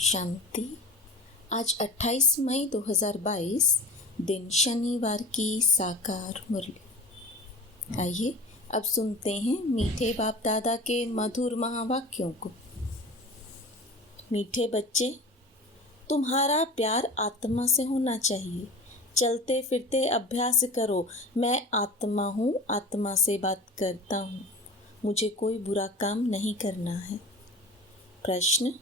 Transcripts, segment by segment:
शांति। आज 28 मई 2022 दिन शनिवार की साकार मुरली। आइए अब सुनते हैं मीठे बाप दादा के मधुर महावाक्यों को। मीठे बच्चे, तुम्हारा प्यार आत्मा से होना चाहिए। चलते फिरते अभ्यास करो, मैं आत्मा हूँ, आत्मा से बात करता हूँ, मुझे कोई बुरा काम नहीं करना है। प्रश्न,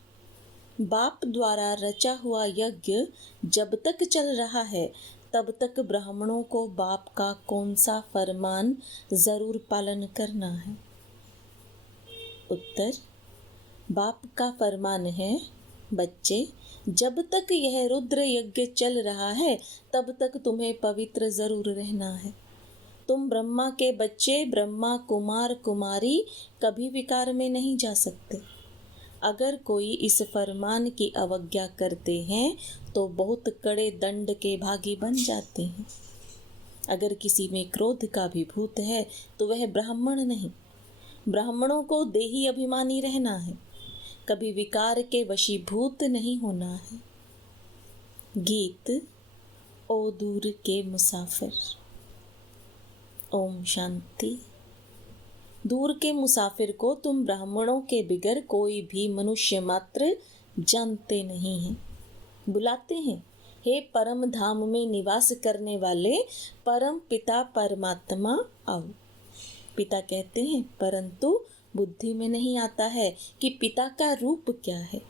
बाप द्वारा रचा हुआ यज्ञ जब तक चल रहा है तब तक ब्राह्मणों को बाप का कौन सा फरमान जरूर पालन करना है? उत्तर, बाप का फरमान है, बच्चे, जब तक यह रुद्र यज्ञ चल रहा है तब तक तुम्हें पवित्र जरूर रहना है। तुम ब्रह्मा के बच्चे, ब्रह्मा कुमार कुमारी कभी विकार में नहीं जा सकते। अगर कोई इस फरमान की अवज्ञा करते हैं तो बहुत कड़े दंड के भागी बन जाते हैं। अगर किसी में क्रोध का भी भूत है तो वह ब्राह्मण नहीं। ब्राह्मणों को देही अभिमानी रहना है, कभी विकार के वशीभूत नहीं होना है। गीत, ओ दूर के मुसाफिर। ओम शांति। दूर के मुसाफिर को तुम ब्राह्मणों के बिगर कोई भी मनुष्य मात्र जानते नहीं हैं। बुलाते हैं, हे परम धाम में निवास करने वाले परम पिता परमात्मा आओ। पिता कहते हैं, परंतु बुद्धि में नहीं आता है कि पिता का रूप क्या है,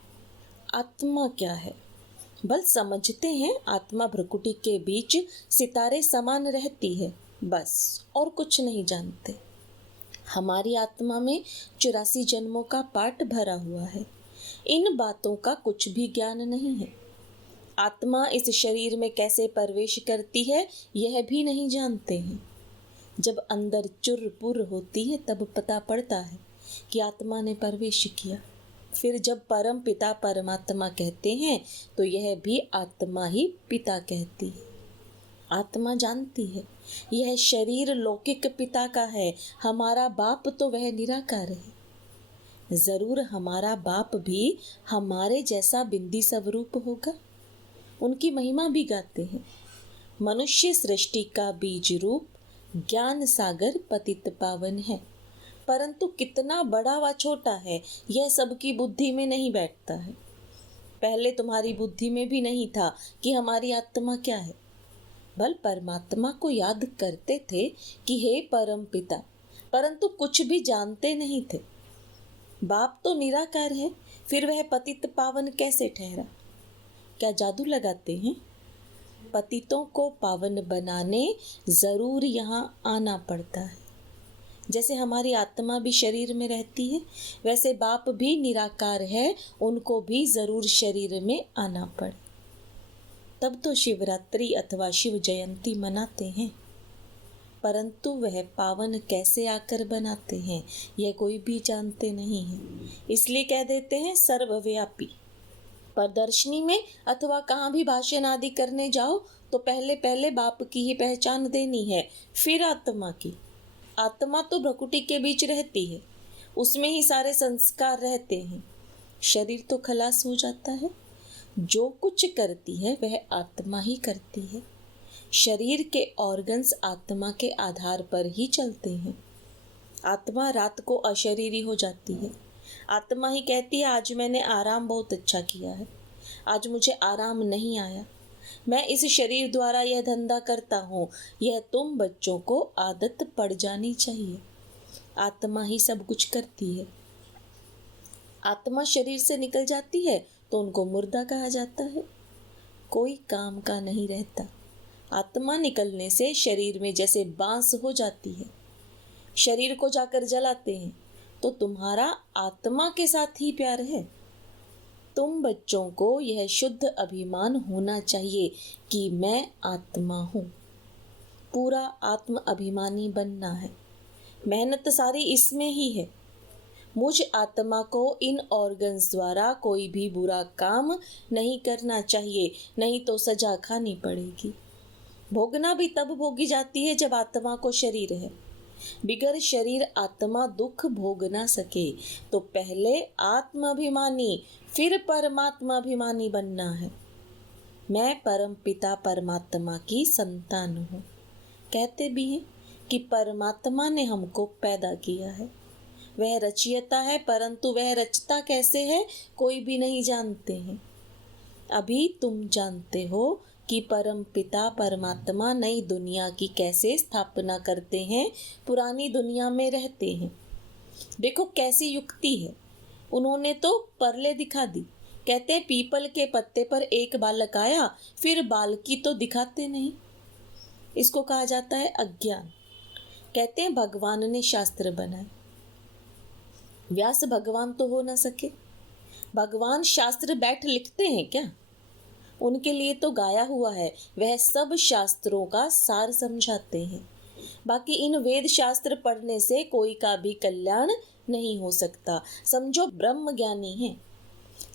आत्मा क्या है। बस समझते हैं आत्मा भ्रकुटी के बीच सितारे समान रहती है, बस, और कुछ नहीं जानते। हमारी आत्मा में 84 जन्मों का पाठ भरा हुआ है। इन बातों का कुछ भी ज्ञान नहीं है। आत्मा इस शरीर में कैसे प्रवेश करती है यह भी नहीं जानते हैं। जब अंदर चुर-पुर होती है तब पता पड़ता है कि आत्मा ने प्रवेश किया। फिर जब परम पिता परमात्मा कहते हैं तो यह भी आत्मा ही पिता कहती है। आत्मा जानती है यह शरीर लौकिक पिता का है, हमारा बाप तो वह निराकार है। जरूर हमारा बाप भी हमारे जैसा बिंदी स्वरूप होगा। उनकी महिमा भी गाते हैं। मनुष्य सृष्टि का बीज रूप ज्ञान सागर पतित पावन है, परंतु कितना बड़ा व छोटा है यह सबकी बुद्धि में नहीं बैठता है। पहले तुम्हारी बुद्धि में भी नहीं था कि हमारी आत्मा क्या है। बल परमात्मा को याद करते थे कि हे परम पिता, परंतु कुछ भी जानते नहीं थे। बाप तो निराकार है, फिर वह पतित पावन कैसे ठहरा? क्या जादू लगाते हैं? पतितों को पावन बनाने जरूर यहाँ आना पड़ता है। जैसे हमारी आत्मा भी शरीर में रहती है, वैसे बाप भी निराकार है, उनको भी जरूर शरीर में आना पड़े। तब तो शिवरात्रि अथवा शिव जयंती मनाते हैं, परंतु वह पावन कैसे आकर बनाते हैं यह कोई भी जानते नहीं है। इसलिए कह देते हैं सर्वव्यापी। प्रदर्शनी में अथवा कहाँ भी भाषण आदि करने जाओ तो पहले पहले बाप की ही पहचान देनी है, फिर आत्मा की। आत्मा तो भ्रकुटी के बीच रहती है, उसमें ही सारे संस्कार रहते हैं। शरीर तो खलास हो जाता है। जो कुछ करती है वह आत्मा ही करती है। शरीर के ऑर्गन्स आत्मा के आधार पर ही चलते हैं। आत्मा रात को अशरीरी हो जाती है। आत्मा ही कहती है, आज मैंने आराम बहुत अच्छा किया है, आज मुझे आराम नहीं आया, मैं इस शरीर द्वारा यह धंधा करता हूँ, यह तुम बच्चों को आदत पड़ जानी चाहिए। आत्मा ही सब कुछ करती है। आत्मा शरीर से निकल जाती है तो उनको मुर्दा कहा जाता है, कोई काम का नहीं रहता। आत्मा निकलने से शरीर में जैसे बांस हो जाती है। शरीर को जाकर जलाते हैं तो तुम्हारा आत्मा के साथ ही प्यार है। तुम बच्चों को यह शुद्ध अभिमान होना चाहिए कि मैं आत्मा हूँ। पूरा आत्म अभिमानी बनना है। मेहनत सारी इसमें ही है। मुझ आत्मा को इन ऑर्गन्स द्वारा कोई भी बुरा काम नहीं करना चाहिए, नहीं तो सजा खानी पड़ेगी। भोगना भी तब भोगी जाती है जब आत्मा को शरीर है। बिगर शरीर आत्मा दुख भोग ना सके। तो पहले आत्माभिमानी फिर परमात्माभिमानी बनना है। मैं परम पिता परमात्मा की संतान हूँ। कहते भी हैं कि परमात्मा ने हमको पैदा किया है। वह रचयिता है, परंतु वह रचता कैसे है कोई भी नहीं जानते हैं। अभी तुम जानते हो कि परम पिता परमात्मा नई दुनिया की कैसे स्थापना करते हैं, पुरानी दुनिया में रहते हैं। देखो कैसी युक्ति है, उन्होंने तो परले दिखा दी। कहते हैं पीपल के पत्ते पर एक बालक आया, फिर बालकी तो दिखाते नहीं। इसको कहा जाता है अज्ञान। कहते हैं भगवान ने शास्त्र बनाए, व्यास भगवान तो हो ना सके। भगवान शास्त्र बैठ लिखते हैं क्या? उनके लिए तो गाया हुआ है, वह सब शास्त्रों का सार समझाते हैं। बाकी इन वेद शास्त्र पढ़ने से कोई का भी कल्याण नहीं हो सकता। समझो ब्रह्म ज्ञानी है,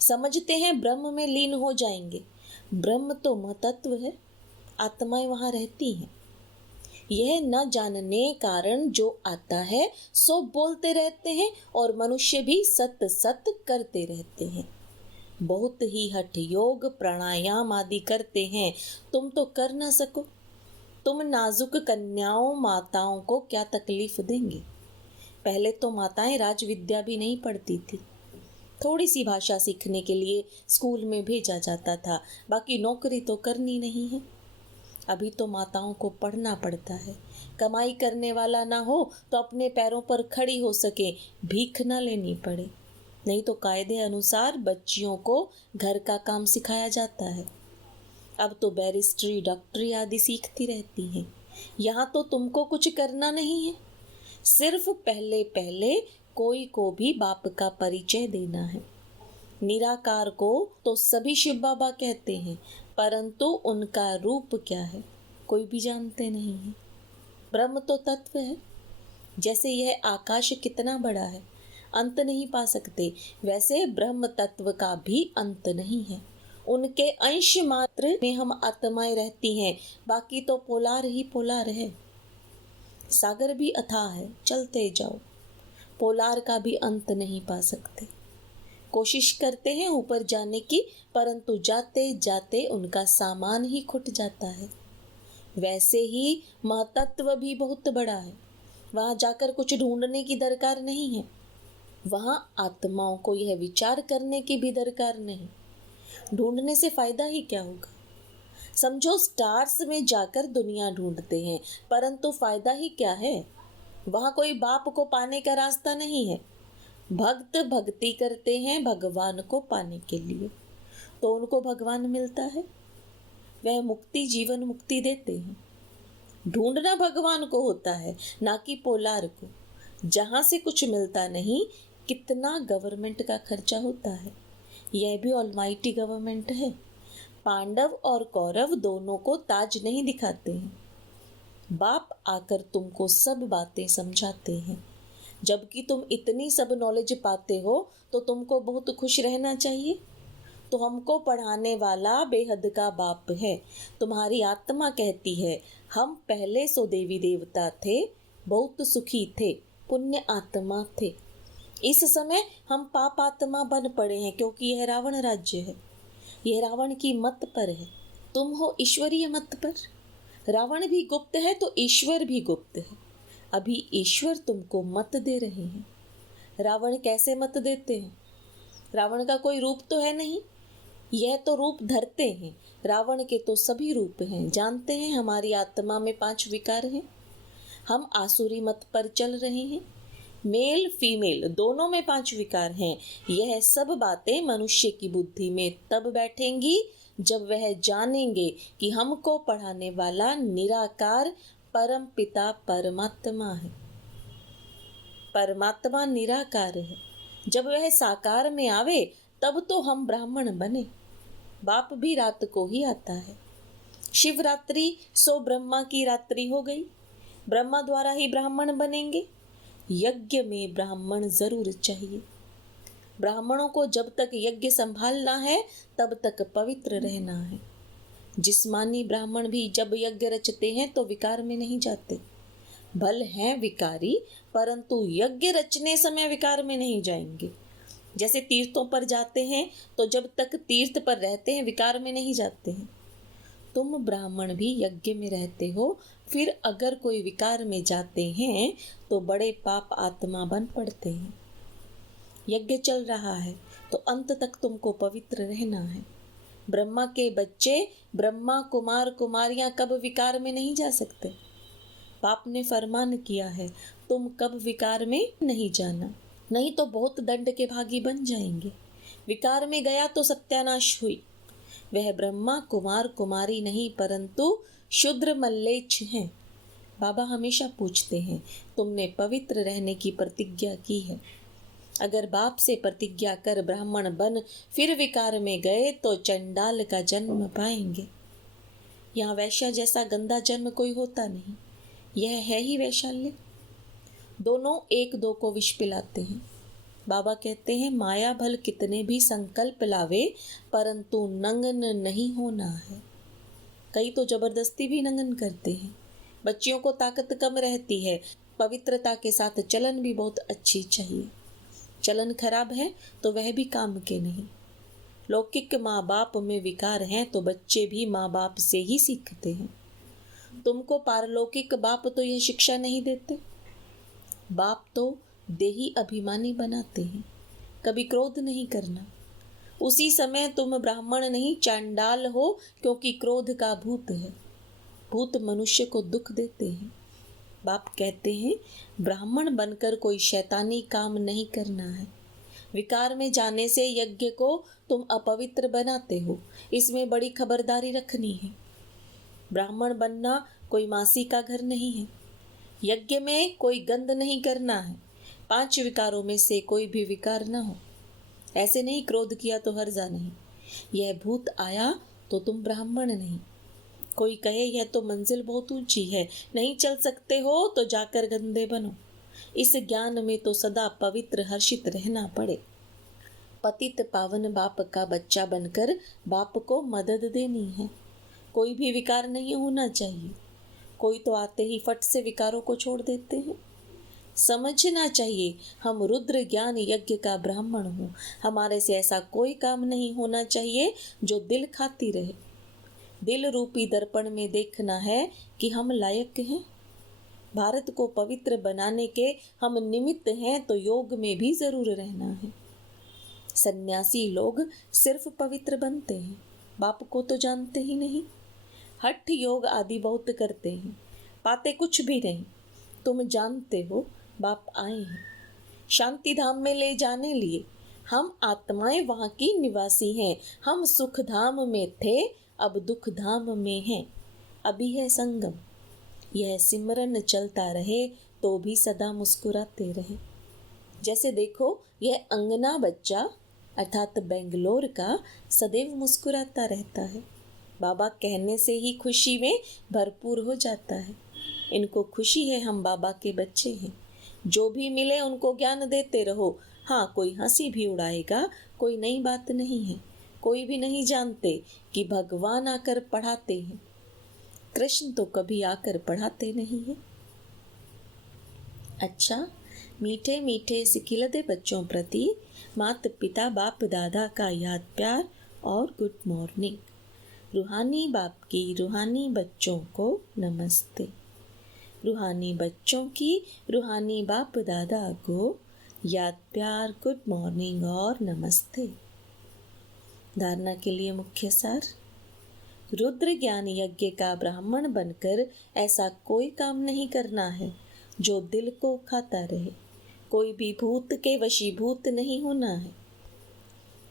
समझते हैं ब्रह्म में लीन हो जाएंगे। ब्रह्म तो महतत्व है, आत्माएं वहां रहती हैं। यह न जानने कारण जो आता है सो बोलते रहते हैं, और मनुष्य भी सत सत करते रहते हैं। बहुत ही हठ योग प्राणायाम आदि करते हैं, तुम तो कर ना सको। तुम नाजुक कन्याओं माताओं को क्या तकलीफ देंगे? पहले तो माताएं राज विद्या भी नहीं पढ़ती थी, थोड़ी सी भाषा सीखने के लिए स्कूल में भेजा जाता था, बाकी नौकरी तो करनी नहीं है। अभी तो माताओं को पढ़ना पड़ता है। कमाई करने वाला ना हो तो अपने पैरों पर खड़ी हो सके, भीख ना लेनी पड़े। नहीं तो कायदे अनुसार बच्चियों को घर का काम सिखाया जाता है। अब तो बैरिस्ट्री डॉक्टरी आदि सीखती रहती हैं। यहाँ तो तुमको कुछ करना नहीं है, सिर्फ पहले पहले कोई को भी बाप का परिचय देना है। निराकार को तो सभी शिव बाबा कहते हैं, परंतु उनका रूप क्या है कोई भी जानते नहीं है। ब्रह्म तो तत्व है। जैसे यह आकाश कितना बड़ा है, अंत नहीं पा सकते, वैसे ब्रह्म तत्व का भी अंत नहीं है। उनके अंश मात्र में हम आत्माएं रहती हैं, बाकी तो पोलार ही पोलार है। सागर भी अथाह है, चलते जाओ, पोलार का भी अंत नहीं पा सकते। कोशिश करते हैं ऊपर जाने की, परंतु जाते जाते उनका सामान ही खुट जाता है। वैसे ही महतत्व भी बहुत बड़ा है, वहां जाकर कुछ ढूंढने की दरकार नहीं है। वहां आत्माओं को यह विचार करने की भी दरकार नहीं। ढूंढने से फायदा ही क्या होगा? समझो स्टार्स में जाकर दुनिया ढूंढते हैं, परंतु फायदा ही क्या है? वहां कोई बाप को पाने का रास्ता नहीं है। भक्त भक्ति करते हैं भगवान को पाने के लिए, तो उनको भगवान मिलता है। वह मुक्ति जीवन मुक्ति देते हैं। ढूंढना भगवान को होता है, ना कि पोलार को, जहां से कुछ मिलता नहीं। कितना गवर्नमेंट का खर्चा होता है, यह भी ऑलमाइटी गवर्नमेंट है। पांडव और कौरव दोनों को ताज नहीं दिखाते हैं, बाप आकर तुमको सब बातें समझाते हैं। जबकि तुम इतनी सब नॉलेज पाते हो तो तुमको बहुत खुश रहना चाहिए। तो हमको पढ़ाने वाला बेहद का बाप है। तुम्हारी आत्मा कहती है हम पहले सो देवी देवता थे, बहुत सुखी थे, पुण्य आत्मा थे। इस समय हम पाप आत्मा बन पड़े हैं, क्योंकि यह रावण राज्य है, यह रावण की मत पर है। तुम हो ईश्वरीय मत पर। रावण भी गुप्त है तो ईश्वर भी गुप्त है। अभी ईश्वर तुमको मत दे रहे हैं। रावण कैसे मत देते हैं? रावण का कोई रूप तो है नहीं, यह तो रूप धरते हैं। रावण के तो सभी रूप हैं। जानते हैं हमारी आत्मा में 5 विकार हैं। हम आसुरी मत पर चल रहे हैं। मेल फीमेल दोनों में 5 विकार हैं। यह सब बातें मनुष्य की बुद्धि में तब बैठेंगी जब वह जानेंगे कि हमको पढ़ाने वाला निराकार परम पिता परमात्मा है। परमात्मा निराकार है। जब वह साकार में आवे तब तो हम ब्राह्मण बने। बाप भी रात को ही आता है। शिवरात्रि सो ब्रह्मा की रात्रि हो गई, ब्रह्मा द्वारा ही ब्राह्मण बनेंगे। यज्ञ में ब्राह्मण जरूर चाहिए। ब्राह्मणों को जब तक यज्ञ संभालना है तब तक पवित्र रहना है। जिस्मानी ब्राह्मण भी जब यज्ञ रचते हैं तो विकार में नहीं जाते, भल हैं विकारी, परंतु यज्ञ रचने समय विकार में नहीं जाएंगे। जैसे तीर्थों पर जाते हैं तो जब तक तीर्थ पर रहते हैं विकार में नहीं जाते हैं। तुम ब्राह्मण भी यज्ञ में रहते हो, फिर अगर कोई विकार में जाते हैं तो बड़े पाप आत्मा बन पड़ते हैं। यज्ञ चल रहा है तो अंत तक तुमको पवित्र रहना है। ब्रह्मा के बच्चे, ब्रह्मा कुमार कुमारियां कब विकार में नहीं जा सकते। बाप ने फरमान किया है तुम कब विकार में नहीं जाना, नहीं तो बहुत दंड के भागी बन जाएंगे। विकार में गया तो सत्यानाश हुई। वह ब्रह्मा कुमार कुमारी नहीं परंतु शूद्र मल्लेच्छ हैं। बाबा हमेशा पूछते हैं तुमने पवित्र रहने की प्रतिज्ञा की है। अगर बाप से प्रतिज्ञा कर ब्राह्मण बन फिर विकार में गए तो चंडाल का जन्म पाएंगे। यहाँ वैश्या जैसा गंदा जन्म कोई होता नहीं। यह है ही वैशाल्य। दोनों एक दो को विष पिलाते हैं। बाबा कहते हैं माया भल कितने भी संकल्प लावे परंतु नंगन नहीं होना है। कई तो जबरदस्ती भी नंगन करते हैं। बच्चियों को ताकत कम रहती है, पवित्रता के साथ चलन भी बहुत अच्छी चाहिए। चलन खराब है तो वह भी काम के नहीं। लौकिक माँ बाप में विकार हैं तो बच्चे भी माँ बाप से ही सीखते हैं। तुमको पारलौकिक बाप तो यह शिक्षा नहीं देते। बाप तो देही अभिमानी बनाते हैं, कभी क्रोध नहीं करना। उसी समय तुम ब्राह्मण नहीं चांडाल हो, क्योंकि क्रोध का भूत है। भूत मनुष्य को दुख देते हैं। बाप कहते हैं ब्राह्मण बनकर कोई शैतानी काम नहीं करना है। विकार में जाने से यज्ञ को तुम अपवित्र बनाते हो, इसमें बड़ी खबरदारी रखनी है। ब्राह्मण बनना कोई मासी का घर नहीं है। यज्ञ में कोई गंध नहीं करना है। 5 विकारों में से कोई भी विकार न हो। ऐसे नहीं क्रोध किया तो हर्जा नहीं। यह भूत आया तो तुम ब्राह्मण नहीं। कोई कहे यह तो मंजिल बहुत ऊंची है, नहीं चल सकते हो तो जाकर गंदे बनो। इस ज्ञान में तो सदा पवित्र हर्षित रहना पड़े। पतित पावन बाप का बच्चा बनकर बाप को मदद देनी है। कोई भी विकार नहीं होना चाहिए। कोई तो आते ही फट से विकारों को छोड़ देते हैं। समझना चाहिए हम रुद्र ज्ञान यज्ञ का ब्राह्मण हूँ। हमारे से ऐसा कोई काम नहीं होना चाहिए जो दिल खाती रहे। दिल रूपी दर्पण में देखना है कि हम लायक हैं। भारत को पवित्र बनाने के हम निमित्त हैं तो योग में भी जरूर रहना है। सन्यासी लोग सिर्फ पवित्र बनते हैं, बाप को तो जानते ही नहीं। हठ योग आदि बहुत करते हैं, पाते कुछ भी नहीं। तुम जानते हो बाप आए हैं शांति धाम में ले जाने लिए। हम आत्माएं वहाँ की निवासी हैं। हम सुख धाम में थे, अब दुख धाम में हैं। अभी है संगम। यह सिमरन चलता रहे तो भी सदा मुस्कुराते रहे। जैसे देखो यह अंगना बच्चा अर्थात बेंगलोर का सदैव मुस्कुराता रहता है। बाबा कहने से ही खुशी में भरपूर हो जाता है। इनको खुशी है हम बाबा के बच्चे हैं। जो भी मिले उनको ज्ञान देते रहो। हाँ, कोई हंसी भी उड़ाएगा, कोई नई बात नहीं है। कोई भी नहीं जानते कि भगवान आकर पढ़ाते हैं। कृष्ण तो कभी आकर पढ़ाते नहीं है। अच्छा, मीठे मीठे सिखिलदे बच्चों प्रति माता पिता बाप दादा का याद प्यार और गुड मॉर्निंग। रूहानी बाप की रूहानी बच्चों को नमस्ते। रूहानी बच्चों की रूहानी बाप दादा को याद प्यार गुड मॉर्निंग और नमस्ते। धारणा के लिए मुख्य सार। रुद्र ज्ञान यज्ञ का ब्राह्मण बनकर ऐसा कोई काम नहीं करना है जो दिल को खाता रहे। कोई भी भूत के वशीभूत नहीं होना है।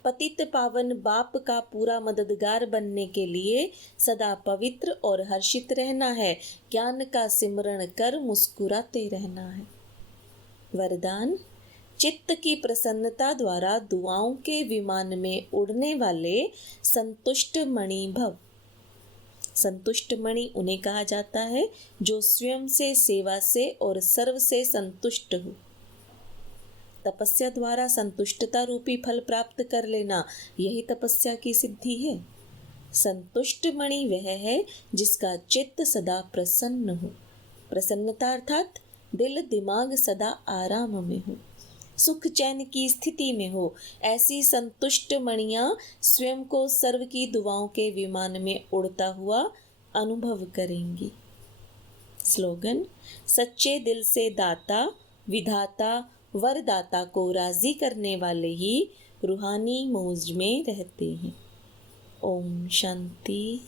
पतित पावन बाप का पूरा मददगार बनने के लिए सदा पवित्र और हर्षित रहना है। ज्ञान का सिमरण कर मुस्कुराते रहना है। वरदान। चित्त की प्रसन्नता द्वारा दुआओं के विमान में उड़ने वाले संतुष्ट मणि भव। संतुष्ट मणि उन्हें कहा जाता है जो स्वयं से, सेवा से और सर्व से संतुष्ट हो। तपस्या द्वारा संतुष्टता रूपी फल प्राप्त कर लेना, यही तपस्या की सिद्धि है। संतुष्ट मणि वह है जिसका चित्त सदा प्रसन्न हो। प्रसन्नता अर्थात दिल दिमाग सदा आराम में हो, सुख चैन की स्थिति में हो। ऐसी संतुष्ट मणियां स्वयं को सर्व की दुआओं के विमान में उड़ता हुआ अनुभव करेंगी। स्लोगन: सच्चे दिल से दाता विधाता वरदाता को राजी करने वाले ही रूहानी मौज में रहते हैं। ओम शांति।